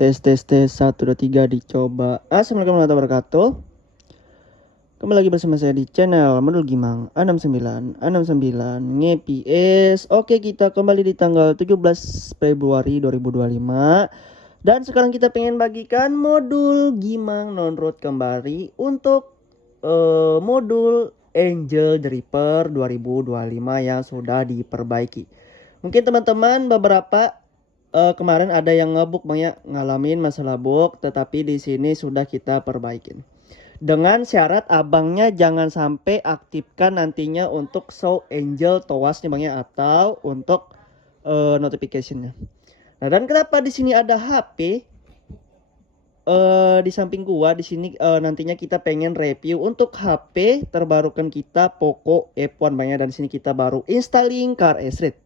Tes 1 2 3 dicoba. Assalamualaikum warahmatullahi wabarakatuh. Kembali lagi bersama saya di channel Modul Gimang 69 nge-PS. Oke, kita kembali di tanggal 17 Februari 2025. Dan sekarang kita pengen bagikan modul Gimang non-road kembali untuk modul Angel Reaper 2025 yang sudah diperbaiki. Mungkin teman-teman beberapa kemarin ada yang ngebug banyak ngalamin masalah bug, tetapi di sini sudah kita perbaikin. Dengan syarat abangnya jangan sampai aktifkan nantinya untuk show angel towasnya bang ya, atau untuk notificationnya. Nah, dan kenapa di sini ada HP di samping gua di sini nantinya kita pengen review untuk HP terbarukan kita Poco F1 bang ya, dan di sini kita baru installing CarEsrit.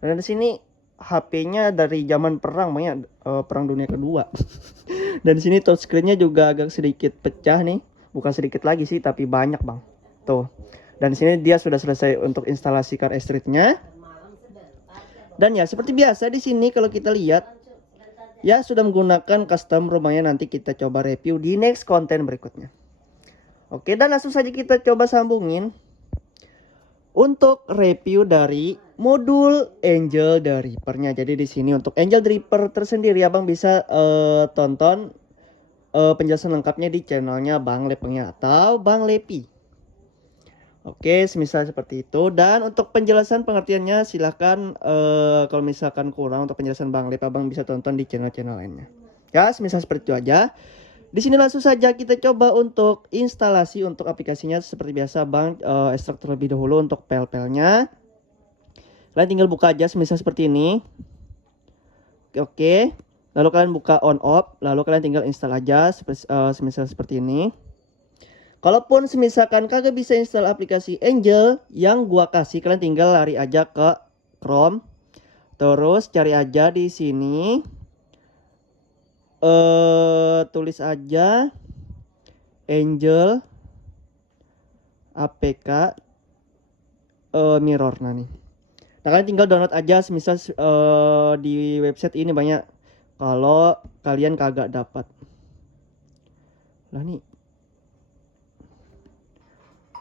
Dan di sini HP-nya dari zaman perang banyak perang dunia kedua. Dan di sini touchscreen-nya juga agak sedikit pecah nih, bukan sedikit lagi sih tapi banyak bang. Tuh. Dan di sini dia sudah selesai untuk instalasi CarEsrit-nya. Dan ya seperti biasa di sini kalau kita lihat ya sudah menggunakan custom rumahnya, nanti kita coba review di next konten berikutnya. Oke, dan langsung saja kita coba sambungin untuk review dari modul Angel Reaper-nya. Jadi di sini untuk Angel Reaper tersendiri abang bisa tonton penjelasan lengkapnya di channelnya Bang Lepengnya atau Bang Lepi. Oke, semisal seperti itu. Dan untuk penjelasan pengertiannya silahkan kalau misalkan kurang untuk penjelasan Bang Lep, abang bisa tonton di channel-channel lainnya. Ya, semisal seperti itu aja. Di sini langsung saja kita coba untuk instalasi untuk aplikasinya. Seperti biasa bang ekstrak terlebih dahulu untuk file-filenya. Kalian tinggal buka aja semisal seperti ini. Oke. Lalu kalian buka on off, lalu kalian tinggal install aja semisal seperti ini. Kalaupun semisalkan kagak bisa install aplikasi Angel yang gua kasih, kalian tinggal lari aja ke Chrome. Terus cari aja di sini tulis aja Angel APK mirror. Nah nih, nah kalian tinggal download aja semisal di website ini banyak. Kalau kalian kagak dapat lah nih,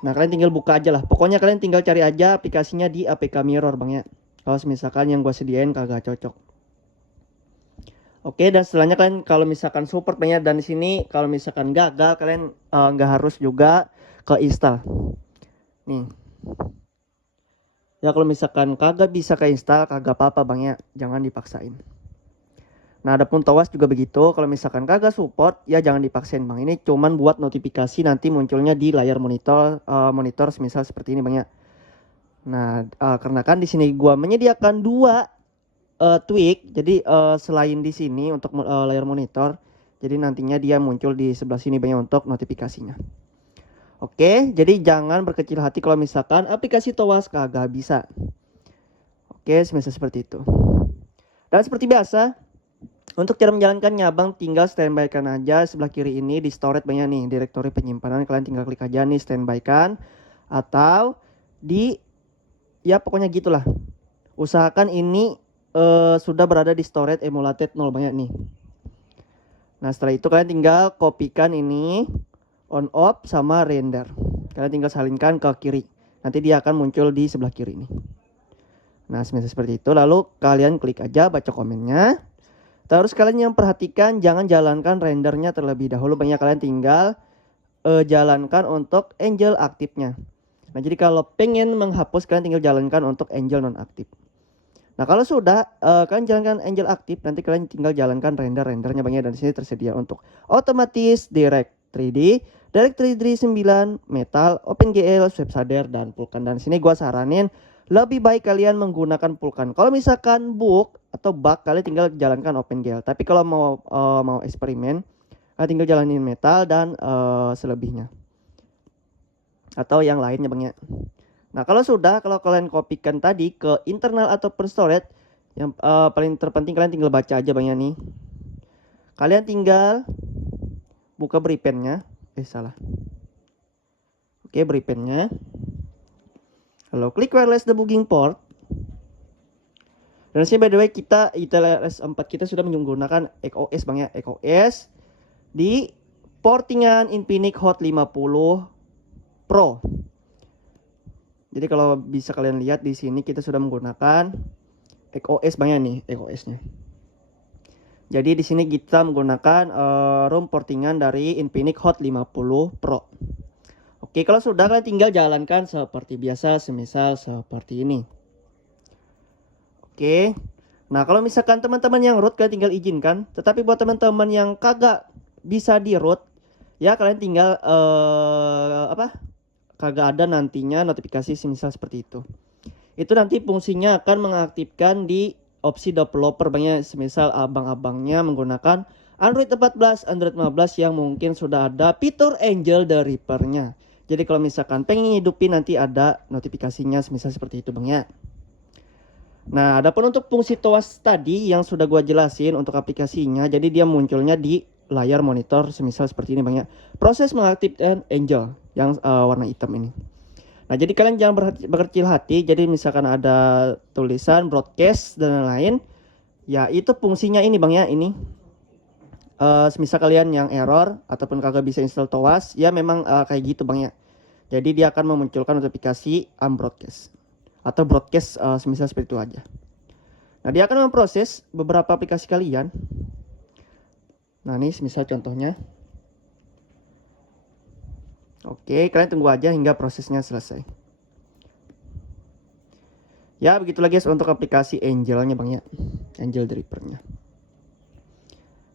nah kalian tinggal buka aja lah. Pokoknya kalian tinggal cari aja aplikasinya di APK mirror bang ya, kalau misalkan yang gue sediain kagak cocok. Oke, dan setelahnya kalian kalau misalkan support banyak, dan di sini kalau misalkan gagal kalian nggak harus juga ke install nih ya. Kalau misalkan kagak bisa ke install kagak apa-apa bang ya, jangan dipaksain. Nah adapun tawas juga begitu, kalau misalkan kagak support ya jangan dipaksain bang. Ini cuman buat notifikasi nanti munculnya di layar monitor semisal seperti ini bang ya. Nah karena kan di sini gua menyediakan dua tweak, jadi selain di sini untuk layar monitor, jadi nantinya dia muncul di sebelah sini banyak untuk notifikasinya. Oke, jadi jangan berkecil hati kalau misalkan aplikasi tawas kagak bisa. Oke, semisal seperti itu. Dan seperti biasa, untuk cara menjalankannya abang tinggal standby kan aja sebelah kiri ini di storage banyak nih, direktori penyimpanan. Kalian tinggal klik aja nih standby kan, atau di ya pokoknya gitulah. Usahakan ini sudah berada di storage emulated 0 banyak nih. Nah setelah itu kalian tinggal kopikan ini on off sama render. Kalian tinggal salingkan ke kiri. Nanti dia akan muncul di sebelah kiri nih. Nah seperti itu. Lalu kalian klik aja baca komennya. Terus kalian yang perhatikan jangan jalankan rendernya terlebih dahulu. Banyak kalian tinggal jalankan untuk Angel aktifnya. Nah jadi kalau pengen menghapus kalian tinggal jalankan untuk Angel non aktif. Nah kalau sudah kalian jalankan Angel aktif, nanti kalian tinggal jalankan rendernya banyak, dan di sini tersedia untuk otomatis Direct 3D, Direct 3D 9, Metal, OpenGL, SwapShader, dan Vulkan. Dan di sini gua saranin lebih baik kalian menggunakan Vulkan. Kalau misalkan bug atau bug kalian tinggal jalankan OpenGL. Tapi kalau mau eksperimen, kalian tinggal jalanin Metal dan selebihnya atau yang lainnya bang ya. Nah kalau kalian kopikan tadi ke internal atau per storage, yang paling terpenting kalian tinggal baca aja bang ya nih. Kalian tinggal buka BriPen-nya, salah. Oke, BriPen-nya. Lalu klik wireless debugging port. Dan sini by the way kita ITLS 4 kita sudah menggunakan ECOS Bang ya, ECOS di portingan Infinix Hot 50 Pro. Jadi kalau bisa kalian lihat di sini kita sudah menggunakan ECOS Bang ya nih, ECOS-nya. Jadi di sini kita menggunakan ROM portingan dari Infinix Hot 50 Pro. Oke, kalau sudah kalian tinggal jalankan seperti biasa, semisal seperti ini. Oke. Nah, kalau misalkan teman-teman yang root kalian tinggal izinkan, tetapi buat teman-teman yang kagak bisa di root, ya kalian tinggal kagak ada nantinya notifikasi semisal seperti itu. Itu nanti fungsinya akan mengaktifkan di opsi developer banyak, semisal abang-abangnya menggunakan Android 14, Android 15 yang mungkin sudah ada fitur Angel the Reaper-nya. Jadi kalau misalkan pengen hidupin nanti ada notifikasinya semisal seperti itu Bang ya. Nah, adapun untuk fungsi TOWAS tadi yang sudah gua jelasin untuk aplikasinya, jadi dia munculnya di layar monitor semisal seperti ini Bang ya. Proses mengaktifkan Angel yang warna hitam ini. Nah, jadi kalian jangan berkecil hati. Jadi misalkan ada tulisan broadcast dan lain-lain, ya itu fungsinya ini Bang ya, ini. Semisal kalian yang error ataupun kagak bisa install TOWAS, ya memang kayak gitu Bang ya. Jadi dia akan memunculkan notifikasi broadcast atau broadcast semisal seperti itu aja. Nah, dia akan memproses beberapa aplikasi kalian. Nah, ini semisal contohnya. Oke, kalian tunggu aja hingga prosesnya selesai. Ya, begitulah guys untuk aplikasi Angelnya Bang ya. Angel the Reaper-nya.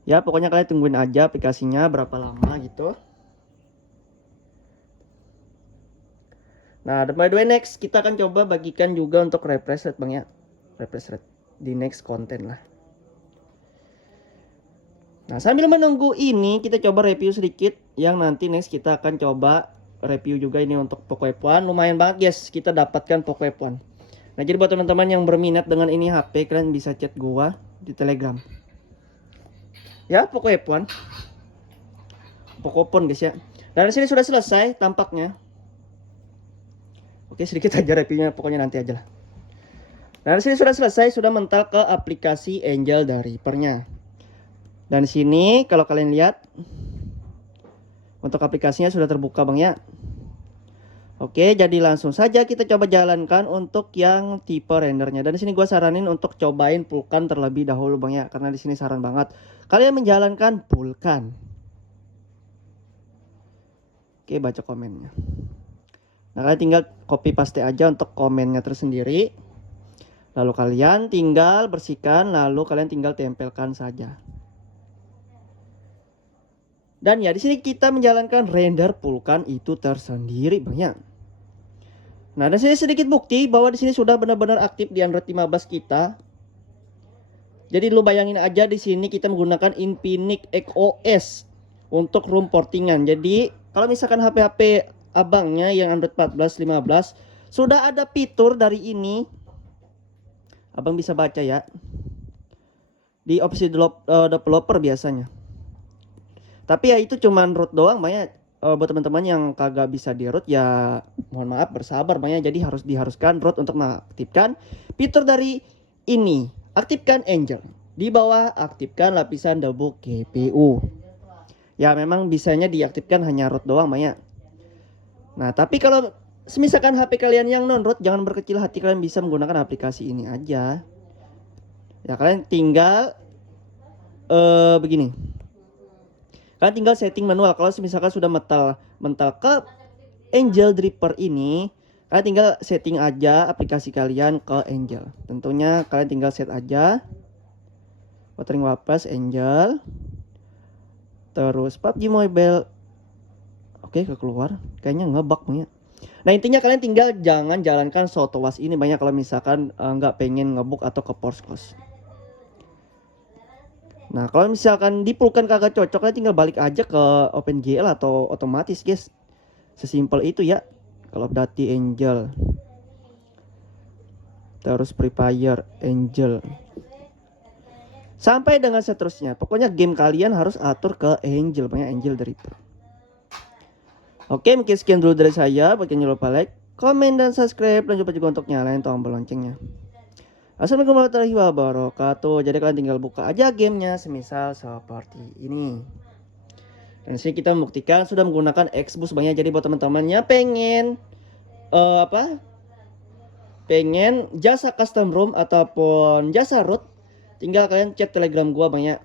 Ya, pokoknya kalian tungguin aja aplikasinya berapa lama gitu. Nah, by the way next kita akan coba bagikan juga untuk refresh rate Bang ya. Refresh rate di next konten lah. Nah, sambil menunggu ini kita coba review sedikit yang nanti next kita akan coba review juga ini untuk Poco F1. Lumayan banget guys kita dapatkan Poco F1. Nah, jadi buat teman-teman yang berminat dengan ini HP, kalian bisa chat gua di Telegram. Ya, Poco F1. Poco phone guys ya. Dan di sini sudah selesai tampaknya. Oke, sedikit aja reviewnya, pokoknya nanti aja lah. Nah, di sini sudah selesai, sudah mental ke aplikasi Angel the Reaper-nya. Dan di sini kalau kalian lihat untuk aplikasinya sudah terbuka Bang ya. Oke, jadi langsung saja kita coba jalankan untuk yang tipe rendernya. Dan di sini gua saranin untuk cobain Vulkan terlebih dahulu Bang ya, karena di sini saran banget kalian menjalankan Vulkan. Oke, baca komennya. Nah, kalian tinggal copy paste aja untuk komennya tersendiri. Lalu kalian tinggal bersihkan, lalu kalian tinggal tempelkan saja. Dan ya di sini kita menjalankan render Vulkan itu tersendiri Bang ya. Nah, di sini sedikit bukti bahwa di sini sudah benar-benar aktif di Android 15 kita. Jadi lu bayangin aja di sini kita menggunakan Infinix ECOS untuk ROM portingan. Jadi kalau misalkan HP-HP abangnya yang Android 14, 15 sudah ada fitur dari ini. Abang bisa baca ya. Di opsi developer biasanya. Tapi ya itu cuman root doang banyak. Buat teman-teman yang kagak bisa di root ya mohon maaf bersabar banyak. Jadi harus diharuskan root untuk mengaktifkan fitur dari ini. Aktifkan Angel. Di bawah aktifkan lapisan double GPU. Ya memang bisanya diaktifkan hanya root doang banyak. Nah tapi kalau semisalkan HP kalian yang non root, jangan berkecil hati, kalian bisa menggunakan aplikasi ini aja. Ya kalian tinggal begini. Kalian tinggal setting manual. Kalau misalkan sudah mental ke Angel the Reaper ini, kalian tinggal setting aja aplikasi kalian ke Angel. Tentunya kalian tinggal set aja watering wapas Angel, terus PUBG Mobile. Oke, keluar. Kayaknya ngebug punya. Nah intinya kalian tinggal jangan jalankan TOWAS ini banyak kalau misalkan nggak pengen ngebug atau ke force close. Nah kalau misalkan di Vulkan kagak cocok, kalian tinggal balik aja ke OpenGL atau otomatis guys. Sesimpel itu ya. Kalau Dati Angel, terus Free Fire Angel, sampai dengan seterusnya. Pokoknya game kalian harus atur ke Angel, banyak Angel the Reaper. Oke, mungkin sekian dulu dari saya. Jangan lupa like, komen, dan subscribe. Dan lupa juga untuk nyalain tombol loncengnya. Assalamualaikum warahmatullahi wabarakatuh. Jadi kalian tinggal buka aja gamenya semisal seperti ini. Dan sini kita membuktikan sudah menggunakan Xboost banyak. Jadi buat teman-temannya pengen pengen jasa custom room ataupun jasa root, tinggal kalian chat Telegram gua banyak.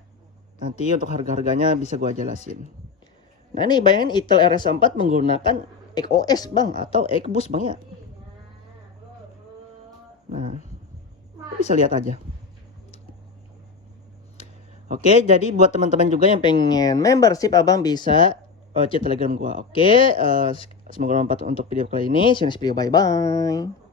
Nanti untuk harga-harganya bisa gua jelasin. Nah ini bayangin Intel RS4 menggunakan XOS bang atau Xboost bang ya. Nah bisa lihat aja. Oke, jadi buat teman-teman juga yang pengen membership abang bisa chat Telegram gua. Oke, semoga bermanfaat untuk video kali ini. See you next video, bye bye.